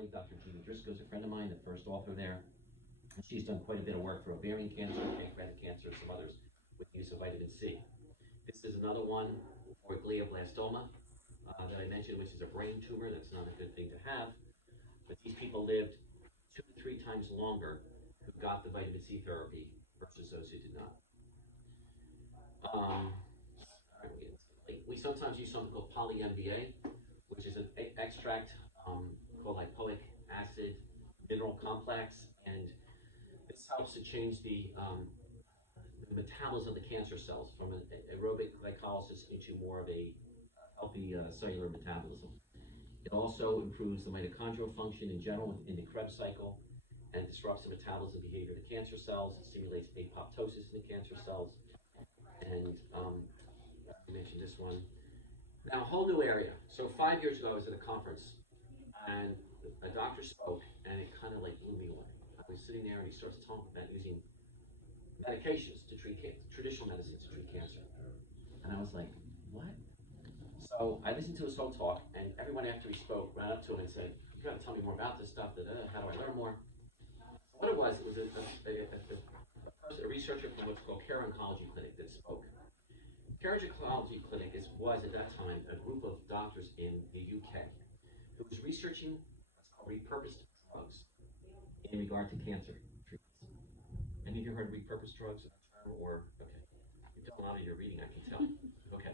colleague, Dr. Gina Driscoll, is a friend of mine, the first author there. And she's done quite a bit of work for ovarian cancer, pancreatic cancer, and some others with the use of vitamin C. This is another one for glioblastoma that I mentioned, which is a brain tumor. That's not a good thing to have. But these people lived 2 to 3 times longer who got the vitamin C therapy versus those who did not. We sometimes use something called poly-MBA, which is an extract called lipoic acid mineral complex, and this helps to change the metabolism of the cancer cells from an aerobic glycolysis into more of a healthy cellular metabolism. It also improves the mitochondrial function in general in the Krebs cycle, and disrupts the metabolism behavior of the cancer cells. It stimulates apoptosis in the cancer cells. And I mentioned this one. Now, a whole new area. So 5 years ago, I was at a conference, and a doctor spoke, and it kind of like blew me away. I was sitting there, and he starts talking about using medications to treat cancer, traditional medicines to treat cancer. And I was like, what? So I listened to his whole talk, and everyone after he spoke ran up to him and said, you got to tell me more about this stuff. How do I learn more? What it was a researcher from what's called Care Oncology Clinic that spoke. Care Oncology Clinic was at that time a group of doctors in the UK who was researching what's called repurposed drugs in regard to cancer treatments. Any of you heard repurposed drugs in that term? Or, okay, you've done a lot of your reading, I can tell. Okay.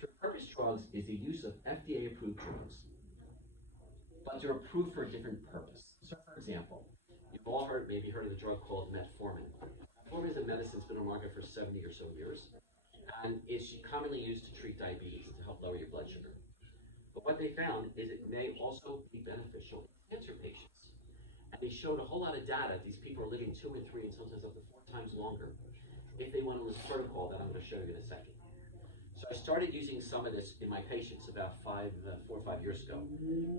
So repurposed drugs is the use of FDA-approved drugs, but they're approved for a different purpose. So, for example, you've all maybe heard of the drug called metformin. Metformin is a medicine that's been on the market for 70 or so years, and it's commonly used to treat diabetes, to help lower your blood sugar. But what they found is it may also be beneficial in cancer patients. And they showed a whole lot of data. These people are living 2 and 3 and sometimes up to 4 times longer if they went on this protocol that I'm going to show you in a second. So I started using some of this in my patients about 4 or 5 years ago,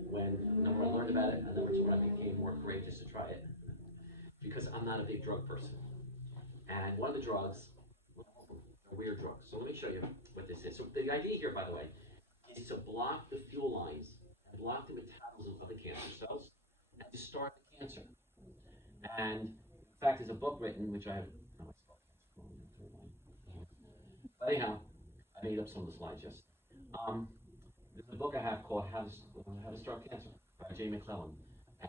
when number one, I learned about it, and number two, when I became more courageous to try it, because I'm not a big drug person. And one of the drugs, a weird drug. So let me show you what this is. So the idea here, by the way, is to block the fuel lines and block the metabolism of the cancer cells and to start the cancer. And in fact, there's a book written, which I have, but anyhow, I made up some of the slides, yes. There's a book I have called How to Start Cancer by Jay McClellan,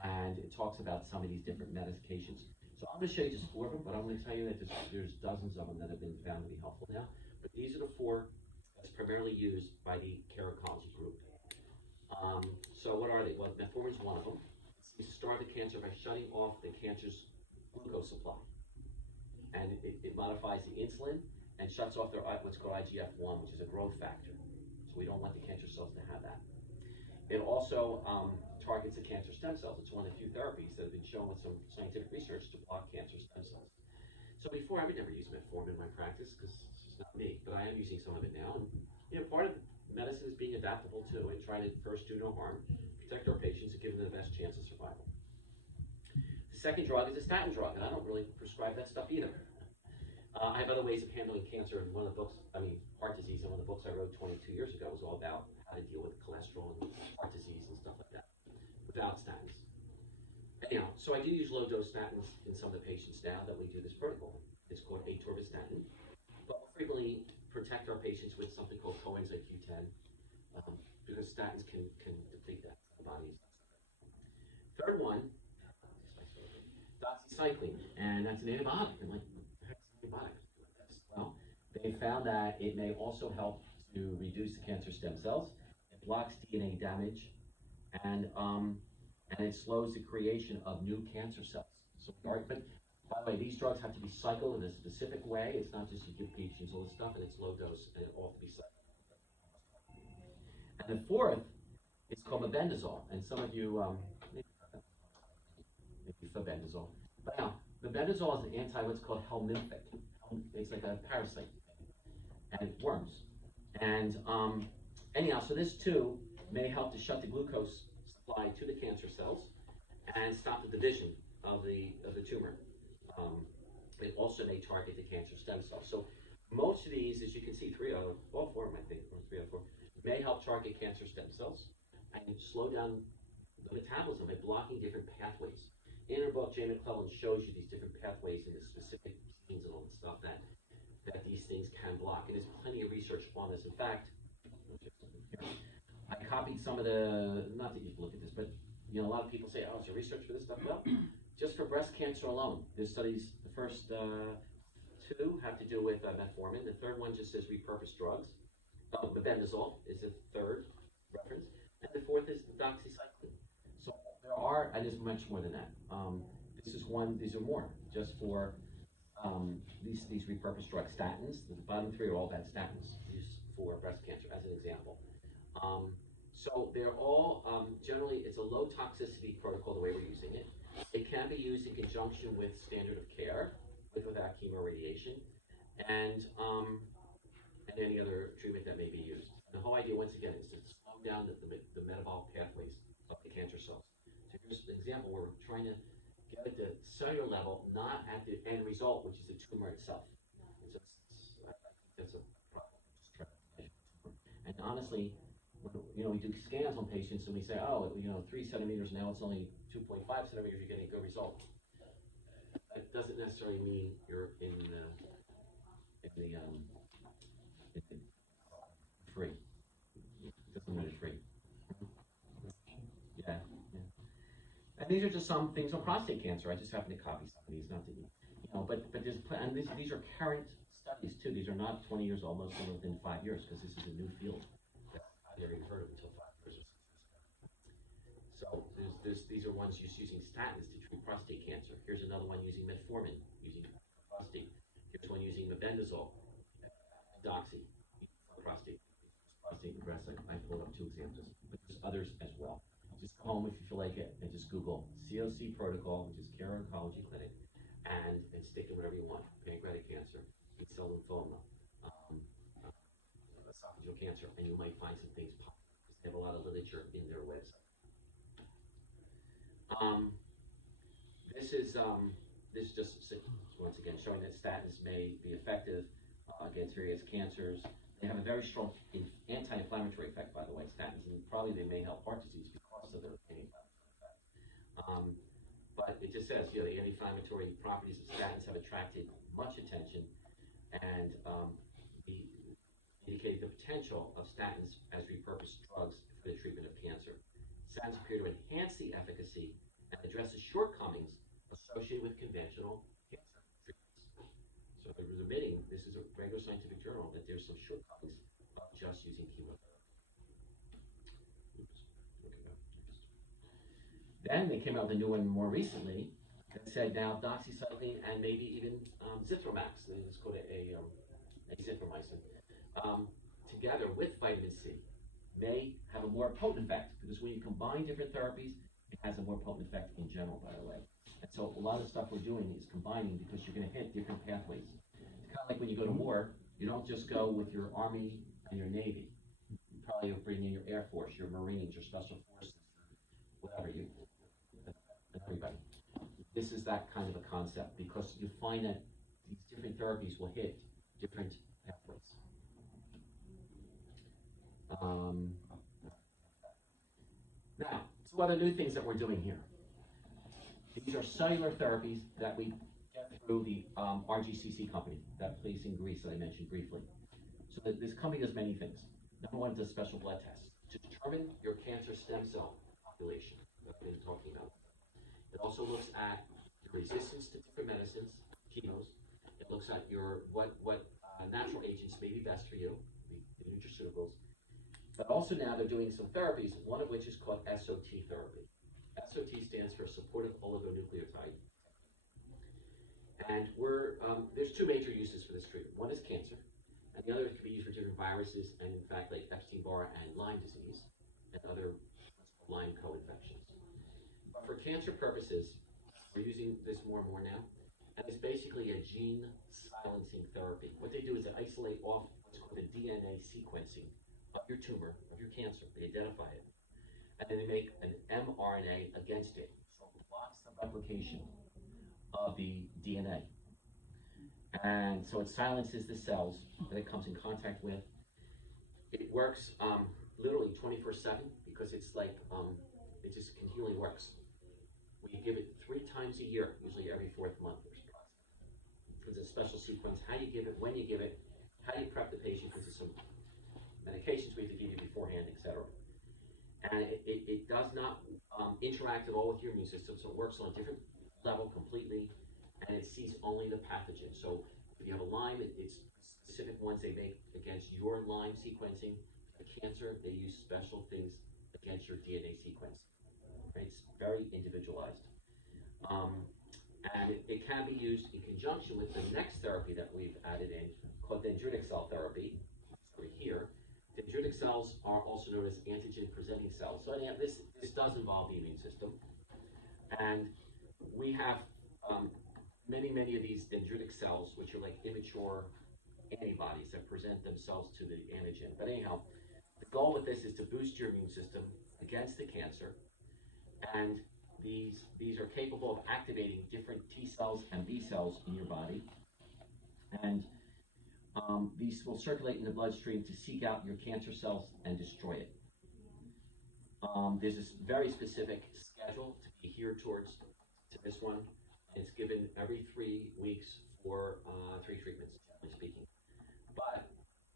and it talks about some of these different medications. So I'm going to show you just 4 of them, but I'm going to tell you that there's dozens of them that have been found to be helpful now. But these are the 4 that's primarily used by the Care Oncology group. So what are they? Well, metformin is one of them. It's to start the cancer by shutting off the cancer's glucose supply. And it modifies the insulin and shuts off their what's called IGF-1, which is a growth factor. So we don't want the cancer cells to have that. It also targets the cancer stem cells. It's one of the few therapies that have been shown with some scientific research to block cancer stem cells. So before, I would never use metformin in my practice because it's just not me, but I am using some of it now. And part of medicine is being adaptable too, and trying to first do no harm, protect our patients, and give them the best chance of survival. The second drug is a statin drug, and I don't really prescribe that stuff either. I have other ways of handling cancer, and one of the books, heart disease, and one of the books I wrote 22 years ago was all about how to deal with cholesterol and heart disease and stuff like that without statins. Anyhow, so I do use low-dose statins in some of the patients now that we do this protocol. It's called atorvastatin, but we'll frequently protect our patients with something called coenzyme Q10 because statins can deplete that in the body. Third one, doxycycline, and that's an antibiotic. I'm like, well, they found that it may also help to reduce the cancer stem cells. It blocks DNA damage, and it slows the creation of new cancer cells. So, but by the way, these drugs have to be cycled in a specific way. It's not just you give patients all this stuff and it's low dose, and it all have to be cycled. And the fourth is called mebendazole, and some of you maybe febendazole. But now, mebendazole is an what's called helminthic. It's like a parasite, and it worms. And anyhow, so this too may help to shut the glucose supply to the cancer cells and stop the division of the tumor. It also may target the cancer stem cells. So most of these, as you can see, all four of them, I think, or 3 out of 4, may help target cancer stem cells and slow down the metabolism by blocking different pathways. In her book, Jay McClellan shows you these different pathways and the specific genes and all the stuff that these things can block. And there's plenty of research on this. In fact, I copied some of the, not that you can look at this, but a lot of people say, oh, is there research for this stuff? Well, just for breast cancer alone, there's studies, the first two have to do with metformin. The third one just says repurposed drugs. Mebendazole is the third reference. And the fourth is the doxycycline. So there are, and there's much more than that. This is one, these are more, just for these repurposed drugs. Statins, the bottom three are all bad statins used for breast cancer, as an example. So they're all, generally, it's a low toxicity protocol, the way we're using it. It can be used in conjunction with standard of care, with or without chemoradiation, and any other treatment that may be used. And the whole idea, once again, is to slow down the metabolic pathways of the cancer cells. So here's an example where we're trying to get at the cellular level, not at the end result, which is the tumor itself. And so I think that's a problem. Just try to measure the tumor. And honestly, we do scans on patients and we say, oh, 3 centimeters, now it's only 2.5 centimeters, you're getting a good result. That doesn't necessarily mean you're in the free. It doesn't mean it's free. Yeah. And these are just some things on prostate cancer. I just happen to copy some of these, not to, but there's, and these are current studies too. These are not 20 years old, most of them within 5 years, because this is a new field that I never even heard of until 5 years or 6 years ago. So these are ones just using statins to treat prostate cancer. Here's another one using metformin, using prostate. Here's one using mebendazole, doxy, for prostate and breast. I pulled up 2 examples, but there's others as well. Just go home if you feel like it, and just Google COC protocol, which is Care Oncology Clinic, and stick in whatever you want: pancreatic cancer, B-cell lymphoma, esophageal cancer, and you might find some things pop, because they have a lot of literature in their website. This is just once again showing that statins may be effective against various cancers. They have a very strong anti-inflammatory effect, by the way, statins, and probably they may help heart disease because of their anti-inflammatory effect. But it just says, the anti-inflammatory properties of statins have attracted much attention, and indicate the potential of statins as repurposed drugs for the treatment of cancer. Statins appear to enhance the efficacy and address the shortcomings associated with conventional cancer treatments. So they're admitting, this is a regular scientific journal, that there's some shortcomings of just using chemotherapy. Then they came out with a new one more recently that said now doxycycline and maybe even Zithromax, it's called azithromycin, together with vitamin C may have a more potent effect, because when you combine different therapies, it has a more potent effect in general, by the way. And so a lot of stuff we're doing is combining, because you're going to hit different pathways. It's kind of like when you go to war, you don't just go with your Army and your Navy. You probably bring in your Air Force, your Marines, your Special Forces, whatever, everybody. This is that kind of a concept, because you find that these different therapies will hit different pathways. Now, 2 other new things that we're doing here. These are cellular therapies that we get through the RGCC company, that place in Greece that I mentioned briefly. So this company does many things. Number one, it does special blood tests to determine your cancer stem cell population that I've been talking about. It also looks at your resistance to different medicines, chemos. It looks at your what natural agents may be best for you, the nutraceuticals. But also now they're doing some therapies, one of which is called SOT therapy. SOT stands for supportive oligonucleotide. And there's 2 major uses for this treatment. One is cancer, and the other can be used for different viruses, and in fact, like Epstein-Barr and Lyme disease, and other Lyme co-infections. But for cancer purposes, we're using this more and more now, and it's basically a gene silencing therapy. What they do is they isolate off what's called the DNA sequencing of your tumor, of your cancer. They identify it, and then they make an mRNA against it, so it blocks the replication of the DNA. And so it silences the cells that it comes in contact with. It works literally 24/7, because it's like it just continually works. We give it 3 times a year, usually every 4th month or so. It's a special sequence, how you give it, when you give it, how you prep the patient, because there's some medications we have to give you beforehand, etc. And it does not interact at all with your immune system, so it works on a different level completely, and it sees only the pathogen. So if you have a Lyme, it's specific ones they make against your Lyme sequencing. For cancer, they use special things against your DNA sequence. Right? It's very individualized. And it can be used in conjunction with the next therapy that we've added in, called dendritic cell therapy, over here. Dendritic cells are also known as antigen-presenting cells. So anyhow, this does involve the immune system. And we have many of these dendritic cells, which are like immature antibodies that present themselves to the antigen. But anyhow, the goal with this is to boost your immune system against the cancer. And these are capable of activating different T cells and B cells in your body. And these will circulate in the bloodstream to seek out your cancer cells and destroy it. There's this very specific schedule to be geared towards to this one. It's given every 3 weeks for 3 treatments, generally speaking. But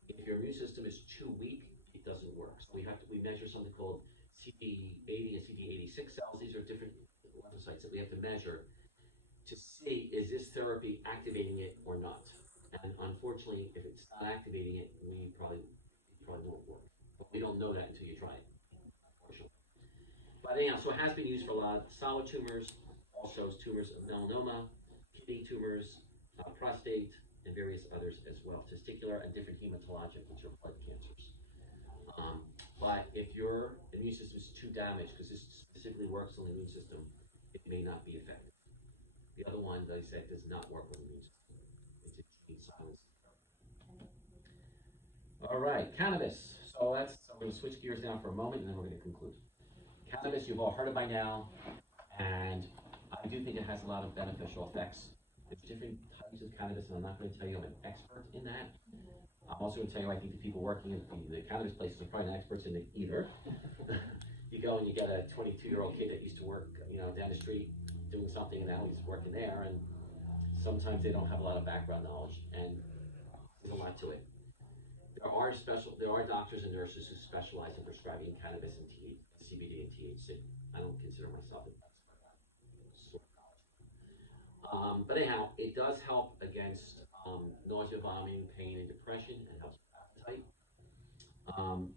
if your immune system is too weak, it doesn't work. So we measure something called CD80 and CD86 cells. These are different lymphocytes that we have to measure to see, is this therapy activating it or not? And unfortunately, if it's not activating it, it probably won't work. But we don't know that until you try it, unfortunately. But anyhow, so it has been used for a lot of solid tumors, also tumors of melanoma, kidney tumors, prostate, and various others as well, testicular and different hematologic, which are blood cancers. But if your immune system is too damaged, because this specifically works on the immune system, it may not be effective. The other one, as I said, does not work on the immune system. It's a gene silence. All right, cannabis. So we're going to switch gears now for a moment, and then we're going to conclude. Cannabis, you've all heard it by now, and I do think it has a lot of beneficial effects. There's different types of cannabis, and I'm not going to tell you I'm an expert in that. I'm also going to tell you I think the people working in the cannabis places are probably not experts in it either. You go and you get a 22-year-old kid that used to work, down the street doing something, and now he's working there, and sometimes they don't have a lot of background knowledge, and there's a lot to it. There are doctors and nurses who specialize in prescribing cannabis and CBD and THC. I don't consider myself an expert at that sort of knowledge. But anyhow, it does help against nausea, vomiting, pain, and depression, and helps with appetite.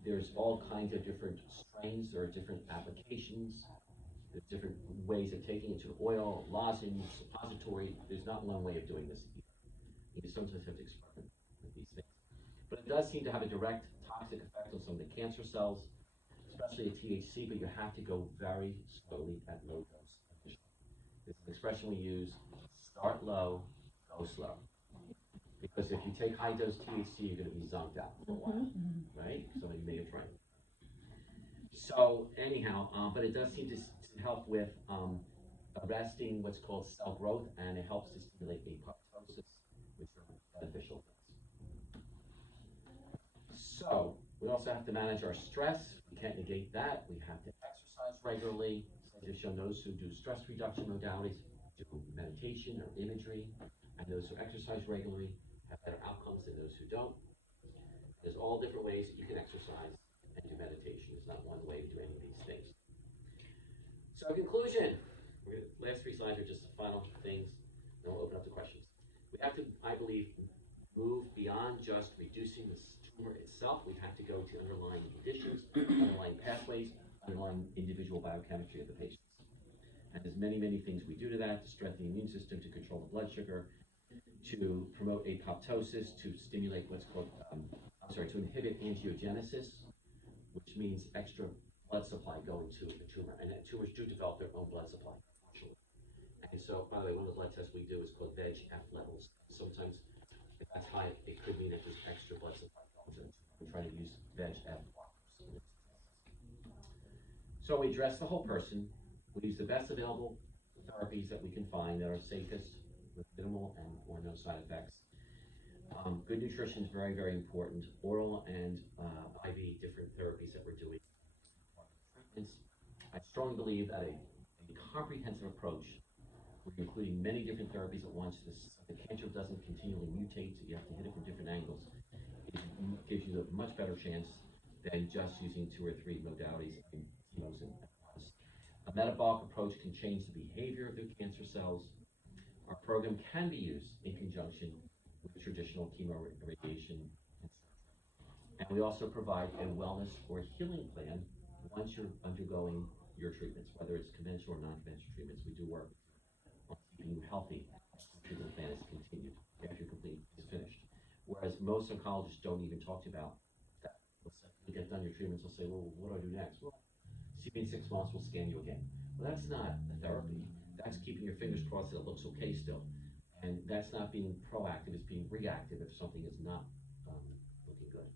There's all kinds of different strains. There are different applications. There's different ways of taking it, to oil, lozenge, suppository. There's not one way of doing this either. You sometimes have to experiment with these things. But it does seem to have a direct toxic effect on some of the cancer cells, especially the THC, but you have to go very slowly at low dose. It's an expression we use, start low, go slow. Because if you take high dose THC, you're going to be zonked out for a while, right? Some of you may have tried. So anyhow, but it does seem to help with arresting what's called cell growth, and it helps to stimulate apoptosis, which are beneficial things. So we also have to manage our stress. We can't negate that. We have to exercise regularly. Studies have shown those who do stress reduction modalities, do meditation or imagery, and those who exercise regularly have better outcomes than those who don't. There's all different ways that you can exercise and do meditation. There's not one way to do any of these things. So conclusion, last 3 slides are just the final things, then we'll open up to questions. We have to, I believe, move beyond just reducing the tumor itself. We have to go to underlying conditions, underlying pathways, underlying individual biochemistry of the patients. And there's many things we do to that, to strengthen the immune system, to control the blood sugar, to promote apoptosis, to stimulate what's called, to inhibit angiogenesis, which means extra blood supply going to the tumor. And that tumors do develop their own blood supply, unfortunately. And so, by the way, one of the blood tests we do is called VEGF levels. Sometimes, if that's high, it could mean that there's extra blood supply going to the tumor. We try to use VEGF blockers. So we address the whole person. We use the best available therapies that we can find that are safest, with minimal or no side effects. Good nutrition is very important. Oral and IV different therapies that we're doing. Treatments. I strongly believe that a comprehensive approach, where you're including many different therapies at once, the cancer doesn't continually mutate, so you have to hit it from different angles, gives you a much better chance than just using 2 or 3 modalities in chemos at once. A metabolic approach can change the behavior of the cancer cells. Our program can be used in conjunction with traditional chemo radiation, and we also provide a wellness or healing plan once you're undergoing your treatments, whether it's conventional or non-conventional treatments. We do work on keeping you healthy as the treatment plan is continued after is finished. Whereas most oncologists don't even talk to you about that. You get done your treatments, they'll say, well, what do I do next? Well, see me in 6 months, we'll scan you again. Well, that's not a therapy. That's keeping your fingers crossed that it looks okay still. And that's not being proactive, it's being reactive if something is not looking good.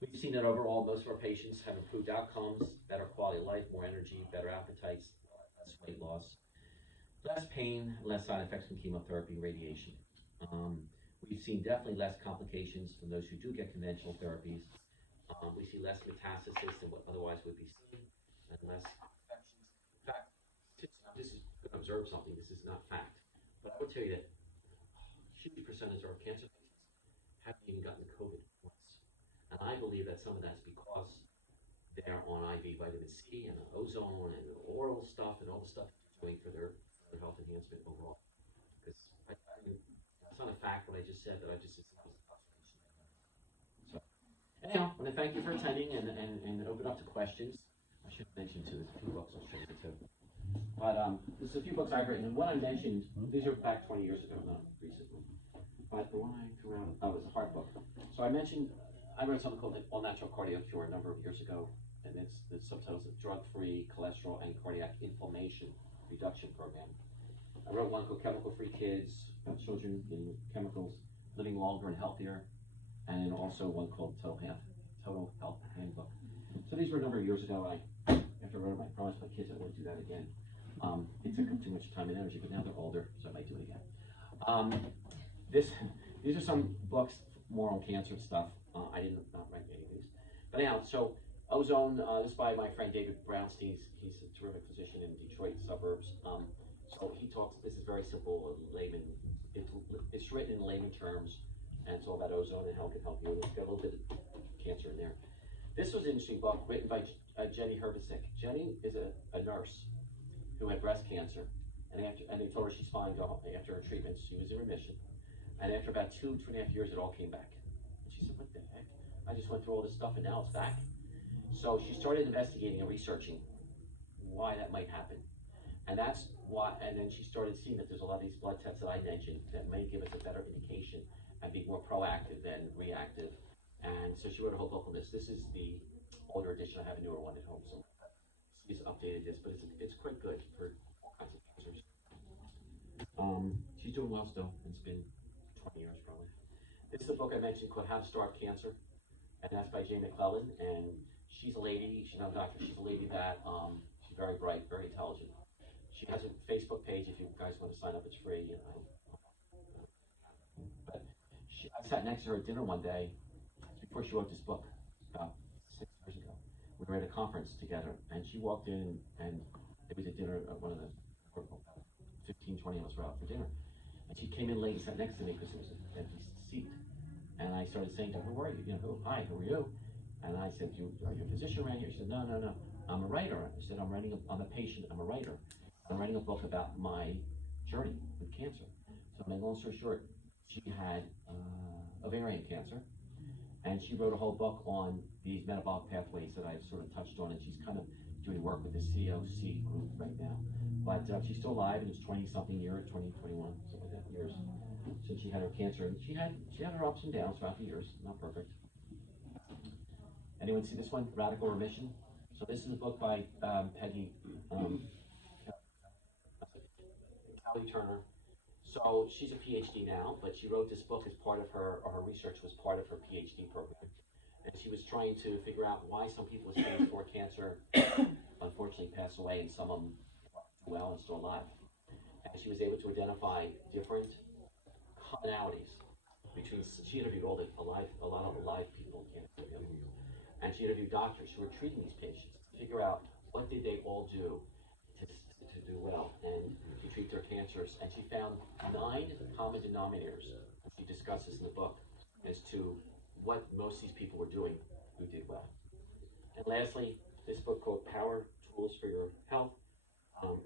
We've seen that overall, most of our patients have improved outcomes, better quality of life, more energy, better appetites, less weight loss, less pain, less side effects from chemotherapy and radiation. We've seen definitely less complications from those who do get conventional therapies. We see less metastasis than what otherwise would be seen, and less infections. In fact, this is going to observe something, this is not fact, but I would tell you that a huge percentage of our cancer patients haven't even gotten COVID once. And I believe that some of that's because they're on IV vitamin C and ozone and oral stuff and all the stuff they're doing for their health enhancement overall. Because I mean, it's not a fact what I just said, but I just, it's not an observation. So, anyhow, I want to thank you for attending and open up to questions. I should have mentioned too, there's a few books I'll show you too. But there's a few books I've written, and what I mentioned, these are back 20 years ago, not recently. But the one I threw out, it was a heart book. So I mentioned, I wrote something called the All Natural Cardio Cure a number of years ago, and it's the subtitles of Drug-Free Cholesterol and Cardiac Inflammation Reduction Program. I wrote one called Chemical-Free Kids, about children in chemicals, living longer and healthier, and then also one called Total Health Handbook. So these were a number of years ago. After I wrote them, I promised my kids I wouldn't do that again. It took them too much time and energy, but now they're older, so I might do it again. These are some books more on cancer stuff. I did not write any of these. But anyhow, so ozone, this is by my friend David Brownstein. He's a terrific physician in Detroit suburbs. So he talks, this is very simple, layman. It's written in layman terms, and it's all about ozone and how it can help you. It's got a little bit of cancer in there. This was an interesting book written by Jenny Herbisick. Jenny is a nurse who had breast cancer, and they told her she's fine after her treatments. She was in remission, and after about 2.5 years, it all came back. And she said, "What the heck? I just went through all this stuff, and now it's back." So she started investigating and researching why that might happen, and that's why. And then she started seeing that there's a lot of these blood tests that I mentioned that may give us a better indication and be more proactive than reactive. And so she wrote a whole book on this. This is the older edition. I have a newer one at home, so she's updated this, but it's quite good for all kinds of cancers. She's doing well still. It's been 20 years probably. This is the book I mentioned called How to Starve Cancer, and that's by Jane McClellan. And she's a lady, she's not a doctor, she's a lady that she's very bright, very intelligent. She has a Facebook page if you guys want to sign up, it's free. But I sat next to her at dinner one day before she wrote this book about 6 years ago. We were at a conference together, and she walked in, and it was a dinner at one of the 15, 20 of us were out for dinner. And she came in late and sat next to me because it was an empty seat. And I started saying to her, "Who are you? Hi, who are you?" And I said, "Are you a physician around here?" She said, No. I'm a writer." I said, I'm a patient, I'm a writer. I'm writing a book about my journey with cancer. So my long story short, she had ovarian cancer, and she wrote a whole book on these metabolic pathways that I've sort of touched on, and she's kind of doing work with the COC group right now. But she's still alive, and it's 20-something years, 20, 21, something like that, years since she had her cancer. And she had her ups and downs throughout the years, not perfect. Anyone see this one, Radical Remission? So this is a book by Kelly Turner. So she's a PhD now, but she wrote this book as part of her research was part of her PhD program. And she was trying to figure out why some people with stage 4 cancer unfortunately pass away and some of them do well and still alive. And she was able to identify different commonalities between, she interviewed a lot of alive people in cancer. And she interviewed doctors who were treating these patients to figure out what did they all do to do well and to treat their cancers. And she found 9 common denominators, and she discusses in the book, as to what most of these people were doing who did well. And lastly, this book called Power Tools for Your Health.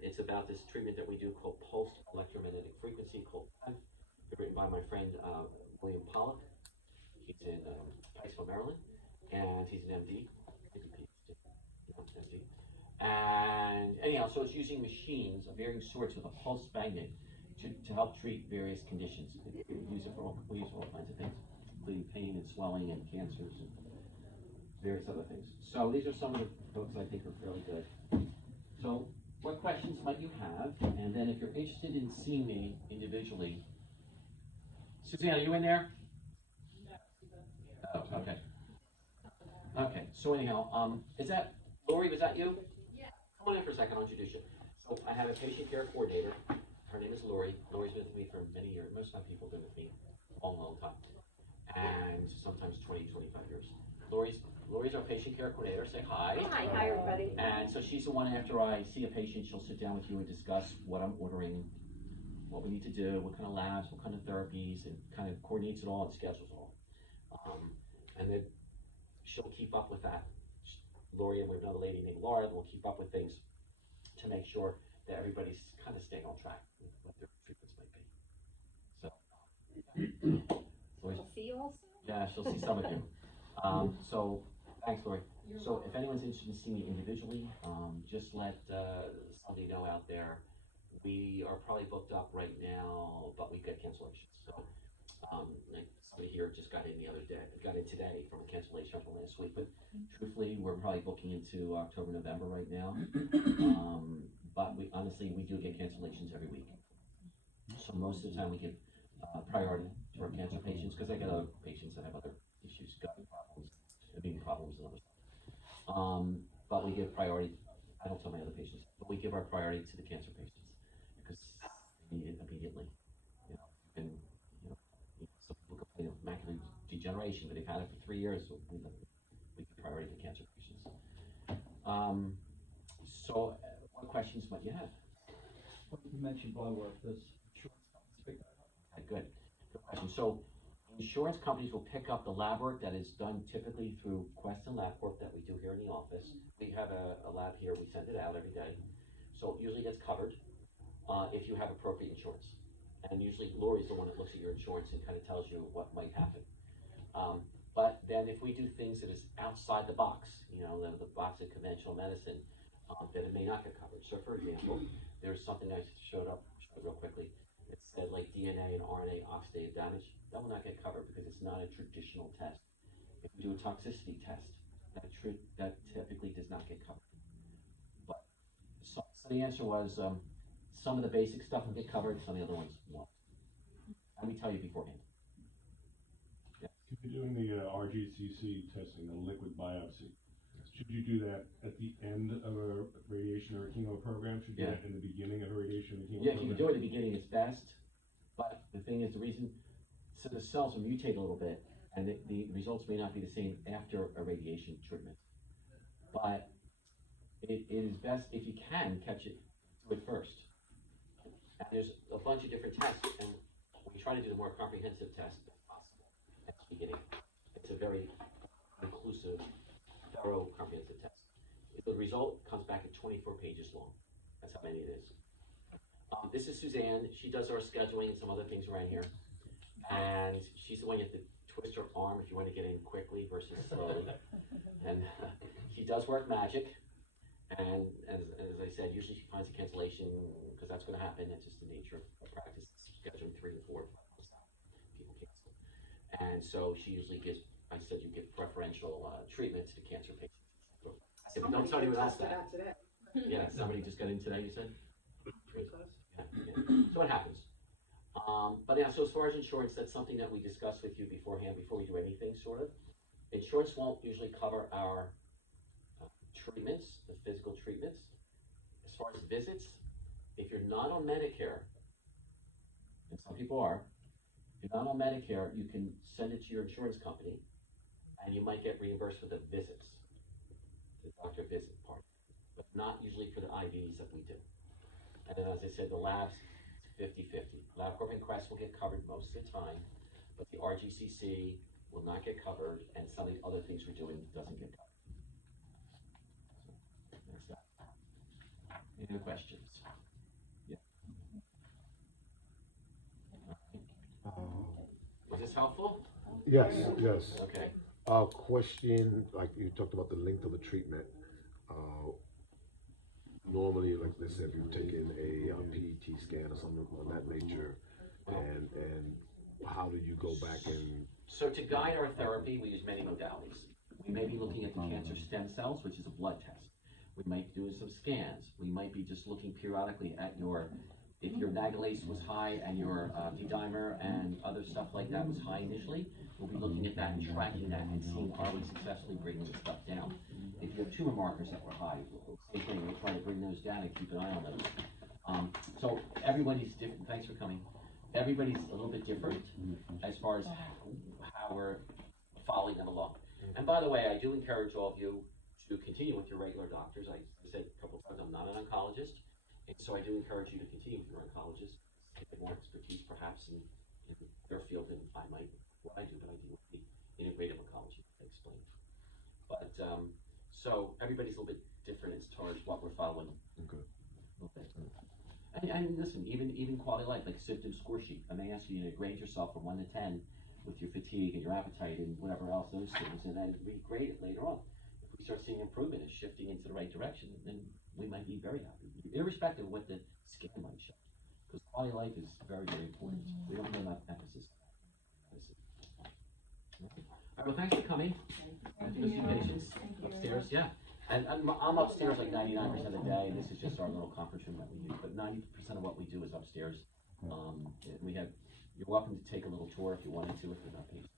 It's about this treatment that we do called pulsed electromagnetic frequency, called PEF, written by my friend William Pollock. He's in Pikesville, Maryland, and he's an MD, maybe PhD, MD. And anyhow, so it's using machines of varying sorts with a pulse magnet to help treat various conditions. We use it for all kinds of things, including pain and swelling and cancers and various other things. So these are some of the books I think are fairly good. So what questions might you have? And then if you're interested in seeing me individually, Suzanne, are you in there? Oh, okay. Okay, so anyhow, is that, Lori, was that you? Yeah. Come on in for a second, I'll introduce you. So I have a patient care coordinator. Her name is Lori. Lori's been with me for many years. Most of my people have been with me a long, long time. And sometimes 20, 25 years. Lori's our patient care coordinator. Say hi. Hi everybody. And so she's the one, after I see a patient, she'll sit down with you and discuss what I'm ordering, what we need to do, what kind of labs, what kind of therapies, and kind of coordinates it all and schedules it all. And then she'll keep up with that. Lori and we have another lady named Laura that will keep up with things to make sure that everybody's kind of staying on track with what their treatments might be. So, We'll see you all soon. yeah, she'll see some of you. So, thanks, Lori. So, if anyone's interested in seeing me individually, just let somebody know out there. We are probably booked up right now, but we get cancellations. So, like somebody here just got in today from a cancellation from last week. But truthfully, we're probably booking into October, November right now. But we do get cancellations every week. So most of the time we give priority to our cancer patients, because I get other patients that have other issues, gut problems, immune problems, and other stuff. But we give priority. I don't tell my other patients, but we give our priority to the cancer patients because they need it immediately. And some people complain of macular degeneration, but they've had it for 3 years. So we give priority to cancer patients. So, what questions might you have? Well, you mentioned blood work. Does insurance companies pick that up? Okay, good question. So, insurance companies will pick up the lab work that is done typically through Quest and LabCorp that we do here in the office. We have a lab here. We send it out every day, so it usually gets covered if you have appropriate insurance. And usually Lori's the one that looks at your insurance and kind of tells you what might happen. But then if we do things that is outside the box, the box of conventional medicine, then it may not get covered. So for example, there's something I showed real quickly. It said like DNA and RNA oxidative damage. That will not get covered because it's not a traditional test. If we do a toxicity test, that typically does not get covered. But so the answer was, some of the basic stuff will get covered, some of the other ones won't. Let me tell you beforehand. Yeah. If you're doing the RGCC testing, the liquid biopsy, should you do that at the end of a radiation or a chemo program? Should you do that in the beginning of a radiation or chemo Yeah, program? if you can do it at the beginning, it's best. But the thing is, so the cells will mutate a little bit, and the results may not be the same after a radiation treatment. But it is best if you can catch it, do it first. And there's a bunch of different tests, and we try to do the more comprehensive test as possible at the beginning. It's a very inclusive, thorough, comprehensive test. If the result comes back at 24 pages long, that's how many it is. This is Suzanne. She does our scheduling and some other things around here. And she's the one you have to twist her arm if you want to get in quickly versus slowly. And she does work magic. And as I said, usually she finds a cancellation because that's going to happen. That's just the nature of practice. Scheduling 3 and 4 people cancel. And so she usually gives, I said you give preferential treatments to cancer patients. I said, but don't tell anyone else that. Yeah, somebody just got in today, you said? Yeah. So it happens. But yeah, so as far as insurance, that's something that we discuss with you beforehand, before we do anything, sort of. Insurance won't usually cover our treatments, the physical treatments. As far as visits, if you're not on Medicare, and some people are, if you're not on Medicare, you can send it to your insurance company, and you might get reimbursed for the visits, the doctor visit part. but not usually for the IVs that we do. And then, as I said, the labs, it's 50-50. LabCorp and Crest will get covered most of the time, but the RGCC will not get covered, and some of the other things we're doing doesn't get covered. So, that's that. Any other questions? Yeah. Was this helpful? Yes, yes. Okay. Question, like you talked about the length of the treatment. Normally, like let's say if you've taken a PET scan or something of that nature, and how do you go back and? So to guide our therapy, we use many modalities. We may be looking at the cancer stem cells, which is a blood test. We might be doing some scans. We might be just looking periodically at if your nagalase was high and your D-dimer and other stuff like that was high initially, we'll be looking at that and tracking that and seeing are we successfully bringing the stuff down. If you have tumor markers that were high, same thing, we'll try to bring those down and keep an eye on those. So everybody's different. Thanks for coming. Everybody's a little bit different as far as how we're following them along. And by the way, I do encourage all of you to continue with your regular doctors. I said a couple of times, I'm not an oncologist, and so I do encourage you to continue with your oncologist. Get more expertise perhaps in their field than what I do with the integrative oncology I explained. But so everybody's a little bit different as far as what we're following. Okay. And listen, even quality of life, like symptom score sheet. I may ask you to grade yourself from 1 to 10 with your fatigue and your appetite and whatever else, those things, and then we grade it later on. If we start seeing improvement and shifting into the right direction, then we might be very happy, irrespective of what the scan might show. Because quality of life is very, very important. We don't put enough emphasis on that. All right, well, thanks for coming. Thank you for your patience. Upstairs, yeah. And I'm upstairs like 99% of the day. This is just our little conference room that we use, but 90% of what we do is upstairs. You're welcome to take a little tour if you wanted to, if you're not patient.